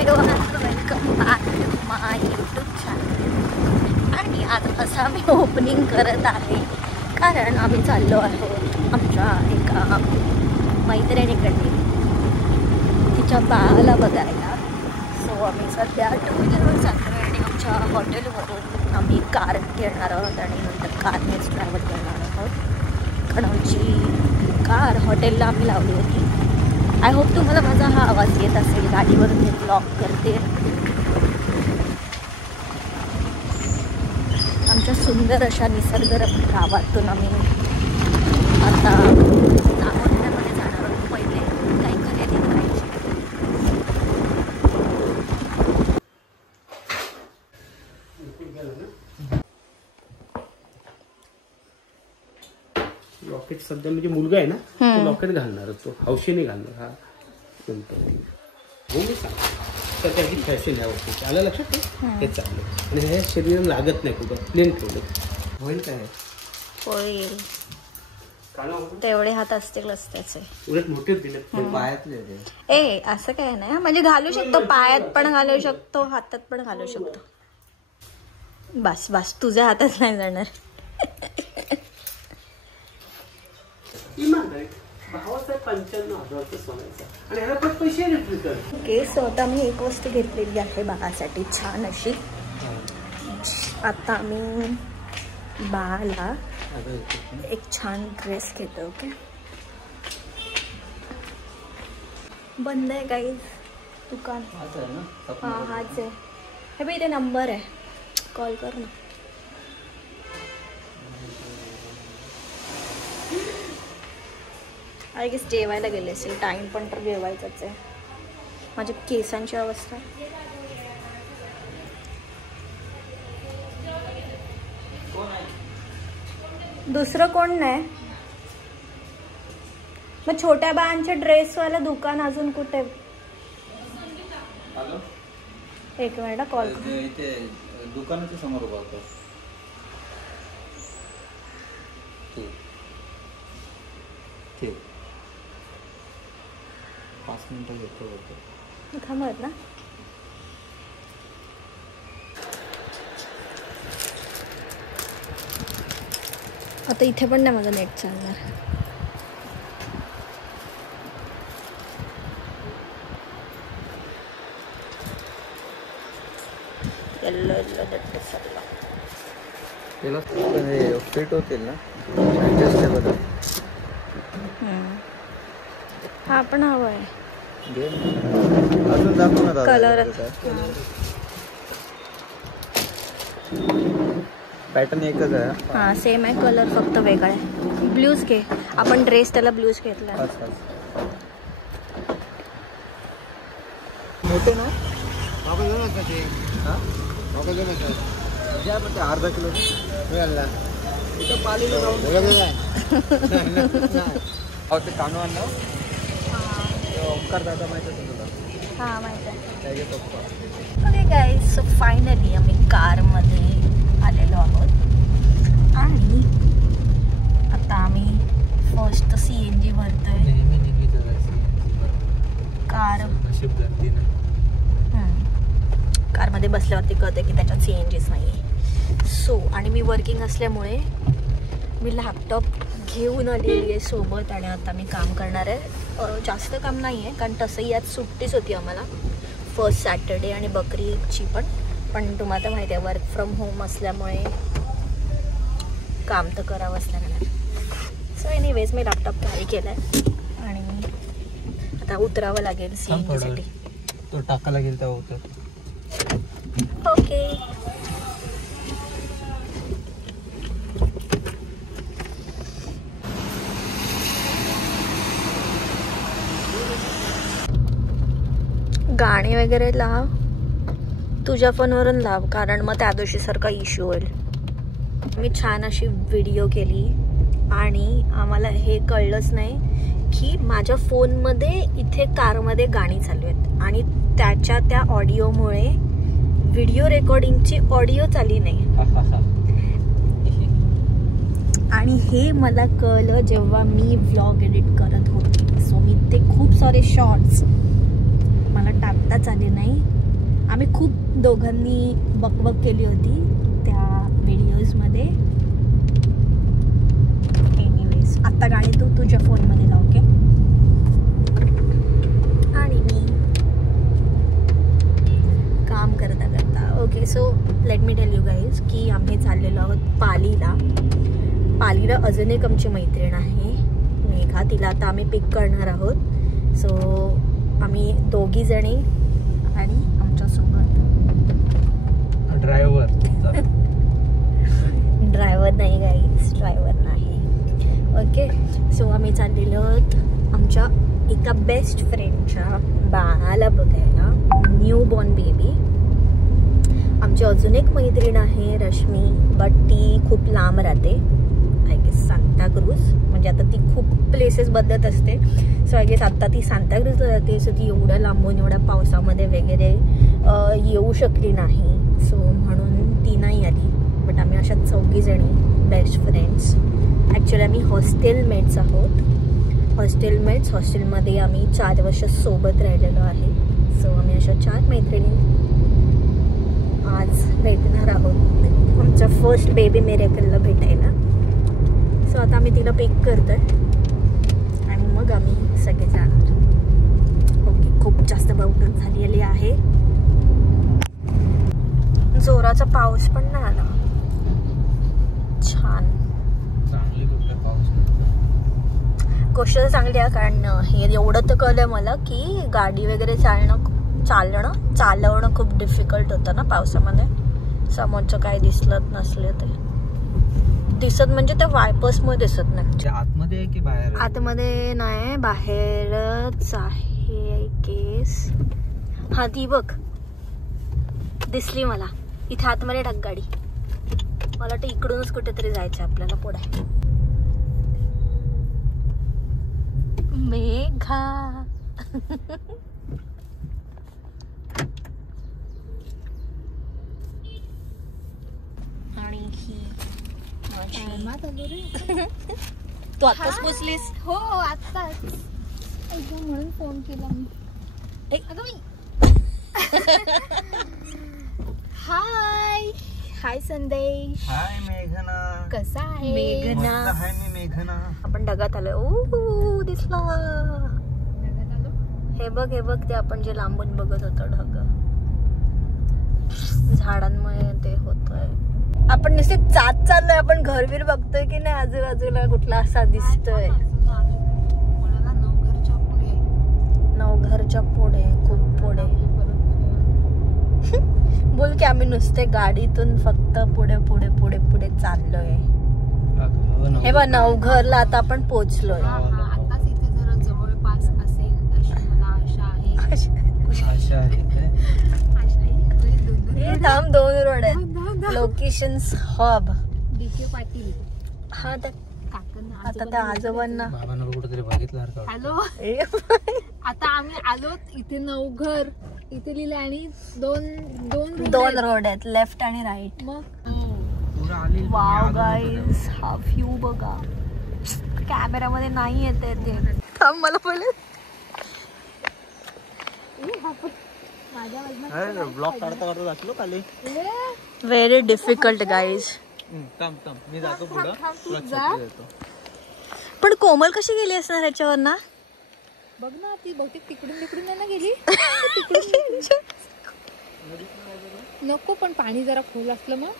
Welcome back to my YouTube channel. आणि आज असा मी ओपनिंग करत आहे कारण आम्ही चाललो आहोत आमच्या एका मैत्रिणीकडे तिच्या बाळाला बघायला. सो आम्ही सध्या टू व्हीलरवर चाललो आहे आणि आमच्या हॉटेलवरून आम्ही कार घेणार आहोत आणि नंतर कारनेच ट्रॅव्हल करणार आहोत कारण आमची कार हॉटेलला आम्ही लावली होती. आय होप तुम्हाला माझा हा आवाज येत असेल. गाडीवरून मी ब्लॉग करते. आमच्या सुंदर अशा निसर्गरम्य गावातून आम्ही आता नागोठण्यामध्ये जाणार आहोत. पहिले काही खरेदी करायची. लॉकेट सध्या म्हणजे मुलगा आहे ना तो लॉकेट घालणार, तो हौशीने घालणार. हा हो मी सांग सध्या ही फॅशन या वस्तूची आलं लक्षात नाही. हे चाललं आणि हे शरीराला लागत नाही कुठं प्लेन ठेवलं होईल काय होईल. तेवढे हात असतीलच त्याचे. उलट मोठे दिले पायातले ए असं काय नाही म्हणजे घालू शकतो. पायात पण घालू शकतो, हातात पण घालू शकतो. बस बस तुझ्या हातात नाही जाणार. ओके सो आता मी एक वस्तू घेतलेली आहे बाळासाठी छान अशी. आता आम्ही बाळाला एक छान ड्रेस घेतो. ओके बंद आहे काही दुकान. हां हाच आहे. हे बाई इथे नंबर आहे, कॉल कर ना. आय गेस जेवायला गेले असेल. टाईम पण तर जेवायचाच आहे. माझ्या केसांची अवस्था दुसरं कोण नाही. मग छोट्या बाळांच्या ड्रेसवालं दुकान अजून कुठे? एक मिनिट कॉल. दुकानाच्या समोर उभा होता. ठीक 5 मिनिटं घेतो. थांबत ना. आता इथे पण नाही माझं नेट चालणार. येल्लो येल्लो दट्ट सरला त्याला फिट होतील ना ॲडजस्टेबल. हा पण हवा आहे. अजून दाखव ना कलर पॅटर्न एकच आहे. हां सेम आहे, कलर फक्त वेगळा आहे. ब्लूज घे आपण. ड्रेस त्याला ब्लूज घेतला. मोठे ना अर्धा किलो ते कानू आणलं. ओंकार दादा माहिती आहे तुला? हां माहीत आहे. ओके गाईज सो फायनली आम्ही कारमध्ये आलेलो आहोत आणि आता आम्ही फर्स्ट CNG भरतोय. कारमध्ये बसल्यावरती कळतं की त्याच्यात CNGच नाही आहे. सो आणि मी वर्किंग असल्यामुळे मी लॅपटॉप घेऊन आलेली आहे सोबत आणि आता मी काम करणार आहे. जास्त काम नाही आहे कारण तसंही यात सुट्टीच होती आम्हाला फर्स्ट सॅटर्डे आणि बकरी ईदची पण तुम्हाला तर माहिती आहे वर्क फ्रॉम होम असल्यामुळे काम तर करावंच लागणार. सो एनिवेज मी लॅपटॉप कॅरी केला आहे आणि आता उतरावं लागेल CNGसाठी. तो टाका लागेल तेव्हा होतं. ओके गाणी वगैरे लाव. तुझ्या फोनवरून लाव कारण मग त्या दिवशीसारखा इश्यू होईल. मी छान अशी व्हिडिओ केली आणि आम्हाला हे कळलंच नाही की माझ्या फोनमध्ये इथे कारमध्ये गाणी चालू आहेत आणि त्याच्या त्या ऑडिओमुळे व्हिडिओ रेकॉर्डिंगची ऑडिओ चालली नाही. आणि हे मला कळलं जेव्हा मी व्लॉग एडिट करत होते. सो मी ते खूप सारे शॉर्ट्स मला टाकताच आले नाही. आम्ही खूप दोघांनी बकबक केली होती त्या व्हिडिओजमध्ये. एनिवेज आत्ता गाणी तू तुझ्या फोनमध्ये लाव. ओके. आणि मी काम करता करता okay. So let me tell you guys की आम्ही चाललेलो आहोत पालीला. पालीला अजून एक आमची मैत्रीण आहे मेघा. तिला आता आम्ही पिक करणार आहोत. सो आम्ही दोघी जणी आणि आमच्यासोबत ड्रायव्हर नाही गाईज, ड्रायव्हर नाही. ओके. सो आम्ही चाललेलो आहोत आमच्या एका बेस्ट फ्रेंडच्या बाळाला बघायला. New born baby. आमची अजून एक मैत्रीण आहे रश्मी, बट ती खूप लांब राहते. I guess Santacruz. म्हणजे आता ती खूप प्लेसेस बदलत असते. सो आय गेस आत्ता ती सांताक्रूजला जाते. सो ती एवढ्या लांबून एवढ्या पावसामध्ये वगैरे येऊ शकली नाही. सो म्हणून ती नाही आली. बट आम्ही अशा 4 जणी बेस्ट फ्रेंड्स. ॲक्च्युली आम्ही हॉस्टेलमेट्स आहोत. हॉस्टेलमध्ये आम्ही 4 वर्ष सोबत राहिलेलो आहे. सो आम्ही अशा 4 मैत्रिणी आज भेटणार आहोत आमच्या फर्स्ट बेबी मिरेकलला भेटायला. सो आता आम्ही तिला पिक करतोय आणि मग आम्ही सगळे जाणार. ओके. खूप जास्त बहुतच झालेली आहे. जोराचा पाऊस पण नाही आला. छान. चांगली कुठला पाऊस. गोष्ट चांगली आहे कारण हे एवढं तर कळलं मला की गाडी वगैरे चालवणं खूप डिफिकल्ट होतं ना पावसामध्ये. समोरचं काय दिसत नसले ते दिसत म्हणजे त्या वायपर्समुळे दिसत नाही. आतमध्ये आहे की बाहेर? आतमध्ये नाही, बाहेरच आहे केस. हा ती बघ दिसली मला. इथे आतमध्ये टाक गाडी. मला वाटतं इकडूनच कुठेतरी जायचं आपल्याला पुढे. मेघा. आणि ही तू आत्ताच पोचलीस? हो आत्ताच. म्हणून फोन केला मी. हाय संदेश. हाय मेघना. कसा आहे? मेघना. हाय मी मेघना. आपण ढगात आलोय. ओ दिसला. हे बघ ते आपण जे लांबून बघत होतो ढग. झाडांमुळे ते होतंय. आपण नुसते चालत चाललोय. आपण घरबीर बघतोय की नाही आजूबाजूला कुठला असा दिसतोय? नवघरच्या पुढे खूप पुढे. बोल की आम्ही नुसते गाडीतून फक्त पुढे पुढे पुढे पुढे चाललोय. हे बघ नवघरला आता आपण पोहोचलोय. आताच इथे जरा जवळपास असेल अशी मला आशा आहे. हे थांब 2 रोड आहेत. Locations hub DK Patil. हा आता त्या आजोबांना कुठेतरी बघितलं. हॅलो. आता आम्ही आलो इथे नवघर इथे लिहिले आणि दोन रोड आहेत लेफ्ट आणि राईट. मग वाव गाईज हा व्ह्यू बघा. कॅमेरामध्ये नाही येते ते. थांब मला बोल. ब्लॉग काढता दाखलो खाली. Very difficult guys. मी जातो पुढं. पण कोमल कशी गेली असणार ह्याच्यावर ना? बघ ना ती बहुतेक तिकडून नाही ना गेली. नको पण पाणी जरा खोल असलं मग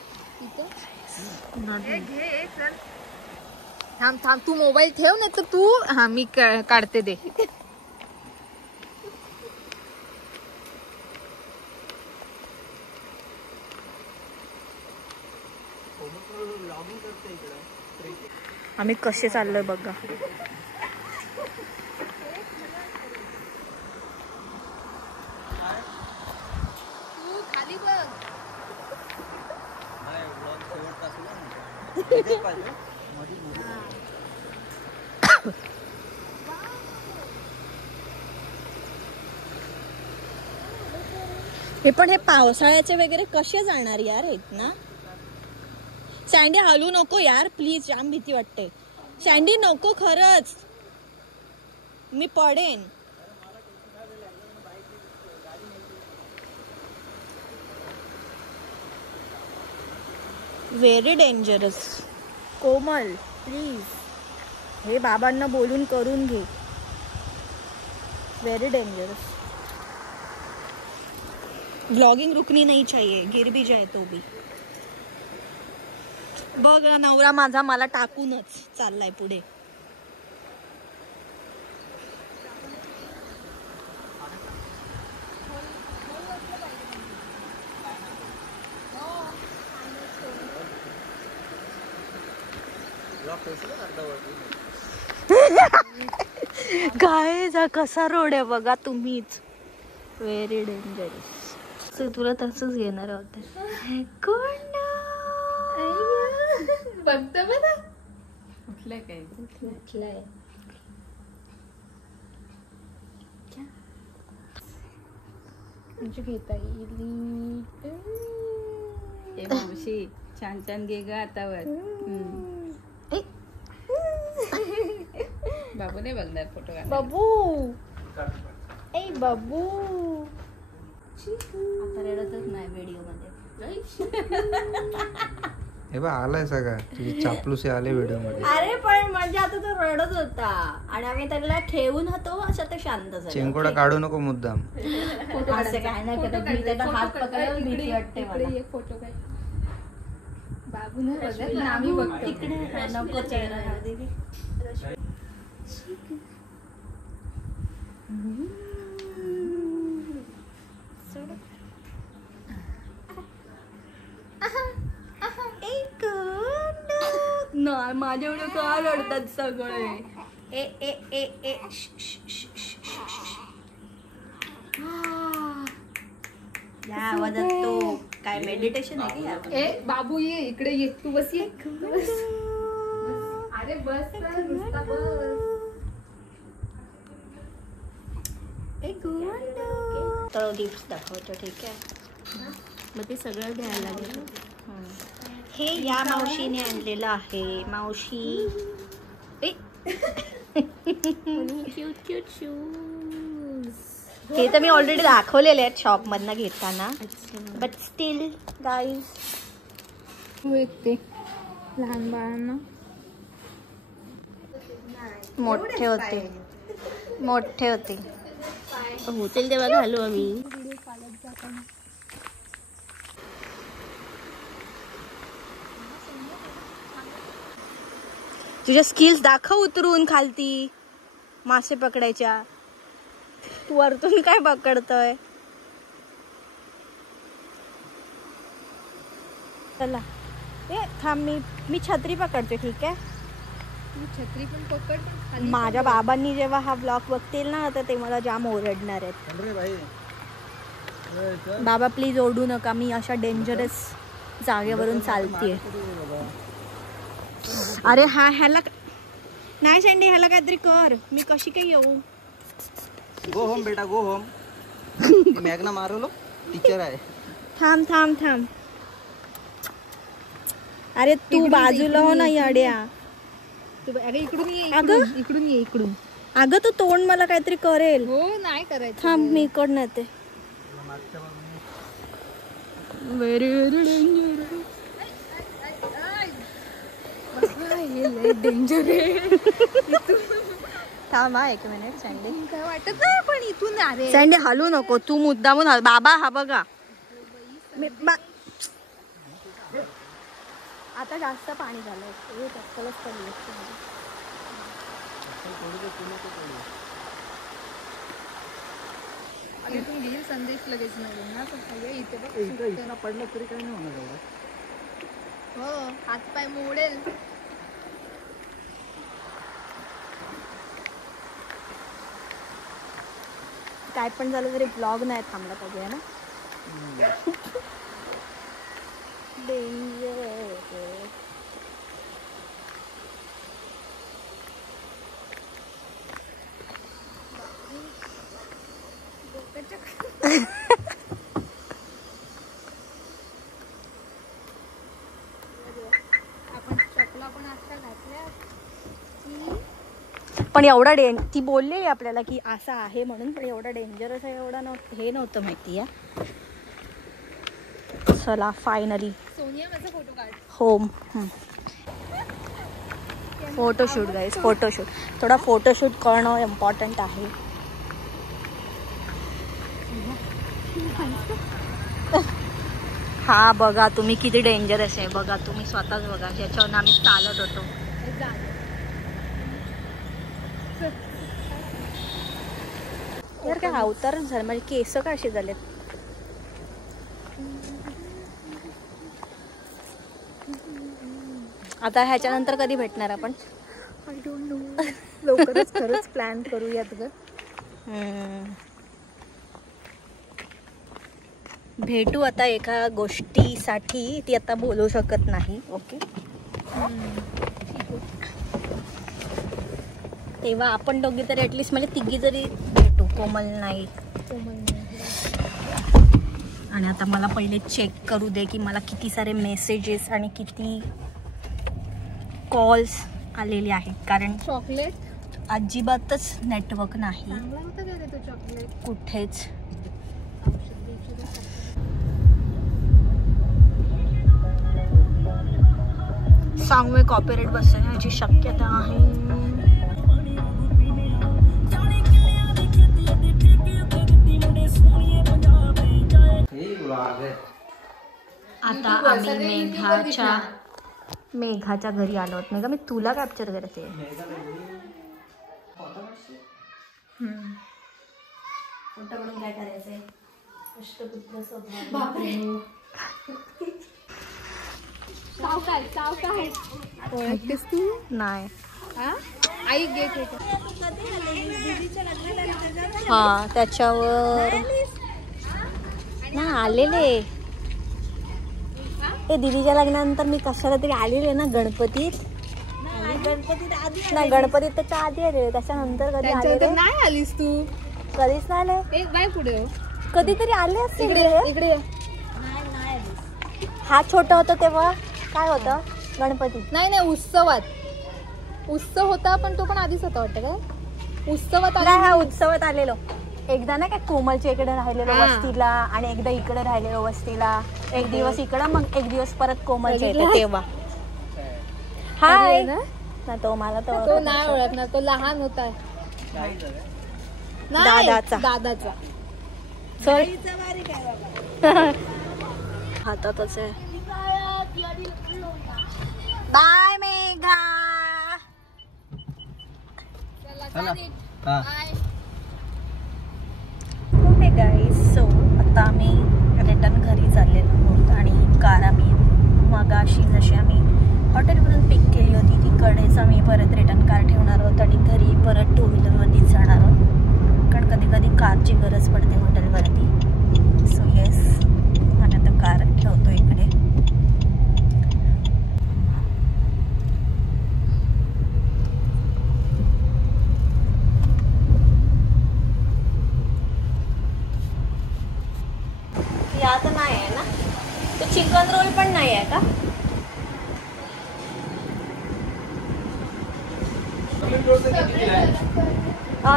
तिथं. थांब तू मोबाईल ठेव ना तर तू. हा मी काढते दे. आम्ही कसे चाललोय बघा. खाली बघ. हे पण हे पावसाळ्याचे वगैरे कसे जाणार यार आहेत ना. सँडी हलू नको यार प्लीज. जाम भीती वाटते. सँडी नको खरंच मी पडेन. Very dangerous. कोमल प्लीज हे बाबांना बोलून करून घे. Very dangerous. व्लॉगिंग रुकनी नहीं चाहिए, गिर भी जाए तो भी. बघ नवरा माझा मला टाकूनच चाललाय पुढे. गाय कसा रोड आहे बघा तुम्हीच. Very dangerous. तुला तसंच घेणार होते. बघतो बघा उठलंय काय उठलंय. घेता येईल. मावशी छान छान घे ग हातावर. बाबू नाही बघणार फोटो. बाबू ए बाबू आता रडतच नाही व्हिडिओ मध्ये. हे बघ आलाय सगळा तुझी चापलूसे आले व्हिडिओ मध्ये. अरे पण म्हणजे आता तो रडत होता आणि आम्ही त्याला ठेवून होतो अशा ते शांत झाला. चेंगोडा काढू नको मुद्दाम. असं काय नाही करत मी. त्याचा हात पकडून भीती वाटते मला. फोटो काय बाबू नाही बघत ना आम्ही बघतो. तिकडे नको चेहरा दे. नाही माझ्या एवढं का रडतात सगळे. ए ए ए ए या आवाजात तो काय मेडिटेशन आहे का? ए बाबू ये इकडे ये. तू बस ये. अरे बस नुसता बस. तर गिफ्ट दाखवतो ठीक आहे. मग ते सगळं घ्यायला लागेल. हे या मावशीने आणलेलं आहे. मावशी क्यूट क्यूट शूज. हे तर मी ऑलरेडी दाखवलेले आहेत शॉप मधनं घेताना. बट स्टील गाईज ते लहान बाळांना मोठे होते. मोठे होते होतील तेव्हा घालू आम्ही. तुझ्या स्किल्स दाखव उतरून खालती मासे पकडायच्या. तू वरतून काय पकडतोय? चला ए थांब मी छत्री पकडते ठीक आहे. तू छत्री पण पकड. माझ्या बाबांनी जेव्हा हा ब्लॉग बघतील ना तर ते मला जाम ओरडणार आहेत. बाबा प्लीज ओरडू नका. मी अशा डेंजरस जागेवरून चालतीये. अरे हा ह्याला नाही सँडी ह्याला काहीतरी कर. मी कशी काही येऊ? गो होम बेटा गो होम. मॅग्ना मारलो टीचर आहे. थांब थांब थांब. अरे तू बाजूला हो ना याड्या. इकडून ये. अगं इकडून ये. इकडून अगं तू तोंड मला काहीतरी करेल. हो नाही करायचं. थांब मी इकडनं येते. Very very danger. डेंजर आहे. थांब हा 1 मिनिट सँडी. काय वाटत नाही पण इथून अरे सँडी हलू नको तू मुद्दामून हल. बाबा हा बघा आता जास्त पाणी झालं. चक्कलच पडली. इथून घेईल संदेश लगेच नाही ना. इथे बघ पडलं तरी काही नाही होणार एवढं. हो हात पाय मोडेल. काय पण झालं तरी ब्लॉग नाही थांबला पाहिजे ना. डेंजर. आपण चपला पण आता घातल्या. पण एवढा ती बोललेली आपल्याला की असं आहे म्हणून. पण एवढा डेंजरस आहे एवढा हे नव्हतं माहिती आहे. चला फायनली सोनिया माझा फोटो काढ. होम. Photoshoot guys, photoshoot. थोडा फोटोशूट करणं इम्पॉर्टंट आहे. हा बघा तुम्ही किती डेंजरस आहे बघा, तुम्ही स्वतःच बघा, ज्याच्यावर आम्ही चालत होतो. यार काय अवतारच झालं, म्हणजे केस का असे झालेत. आता ह्याच्यानंतर कधी भेटणार आपण? I don't know. लवकरच खरंच प्लॅन करूयात ग. भेटू आता एका गोष्टीसाठी, ती आता बोलू शकत नाही. ओके, तेव्हा आपण दोघी तरी ॲटलिस्ट म्हणजे तिघी जरी भेटू. कोमल नाही. आणि आता मला पहिले चेक करू दे की मला किती सारे मेसेजेस आणि किती कॉल्स आलेले आहेत, कारण चॉकलेट अजिबातच नेटवर्क नाही चांगला होता का रे तो चॉकलेट? कुठेच. सांगवे कॉपीराइट बसण्याची शक्यता आहे. आता आम्ही मेघाच्या घरी आलो आहोत. मेघा मी तुला कॅप्चर करते. फोटोकडून काय करायचंय? अष्टपुत्र स्वभाव. चाव काय ओळखतेस तू? नाही. आई गेट होत. हा त्याच्यावर ना आलेले. ते दीदीच्या लग्नानंतर मी कशाला तरी आलेले ना गणपतीत. नाही गणपतीत त्याच्या आधी आले, त्याच्यानंतर कधी आले नाही आलीस तू? कधीच नाही आले. एक बाय पुढे कधीतरी आले असतील. इकडे हा छोटा होता तेव्हा काय होतं गणपतीत? नाही उत्सव होता, पण तो पण आधीच होता वाटतं का? उत्सवात हा उत्सवात आलेलो. एकदा ना काय कोमलच्या इकडे राहिलेलो वस्तीला, आणि एकदा इकडे राहिलेलो वस्तीला. एक दिवस इकडं, मग एक दिवस परत कोमलच्या इथे. तेव्हा हाय ना तो मला तो नाही ओळखणार, तो लहान होता. दादाचा हातातच आहे. Bye Megha. Okay guys, so आता आम्ही रिटर्न घरी चाललेलो आहोत. आणि कार आम्ही मगाशी जशी आम्ही हॉटेलवरून पिक केली होती तिकडेच आम्ही परत रिटर्न कार ठेवणार आहोत आणि घरी परत 2 व्हीलरवरतीच जाणार आहोत, कारण कधी कधी कारची गरज पडते हॉटेलवरती. सो येस, आणि आता कार ठेवतो इकडे. या तर नाही आहे ना, तो चिकन रोल पण नाही आहे का?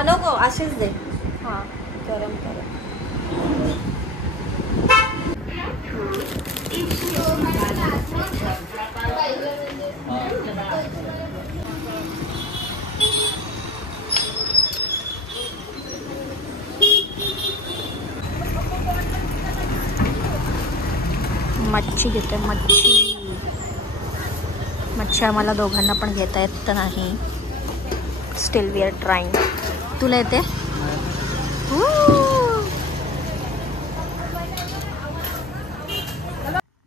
नको असेच दे. हां गरम गरम. मच्छी घेते. मच्छी आम्हाला दोघांना पण घेता येत नाही. Still we are trying. तुला येते?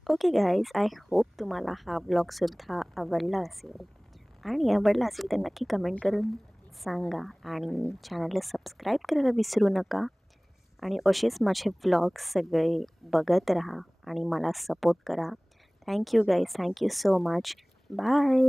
ओके गाईज, आय होप तुम्हाला हा व्लॉगसुद्धा आवडला असेल, आणि आवडला असेल तर नक्की कमेंट करून सांगा, आणि चॅनलला सबस्क्राईब करायला विसरू नका. आणि असेच माझे व्लॉग्स सगळे बघत राहा आणि मला सपोर्ट करा. Thank you guys, thank you so much. Bye.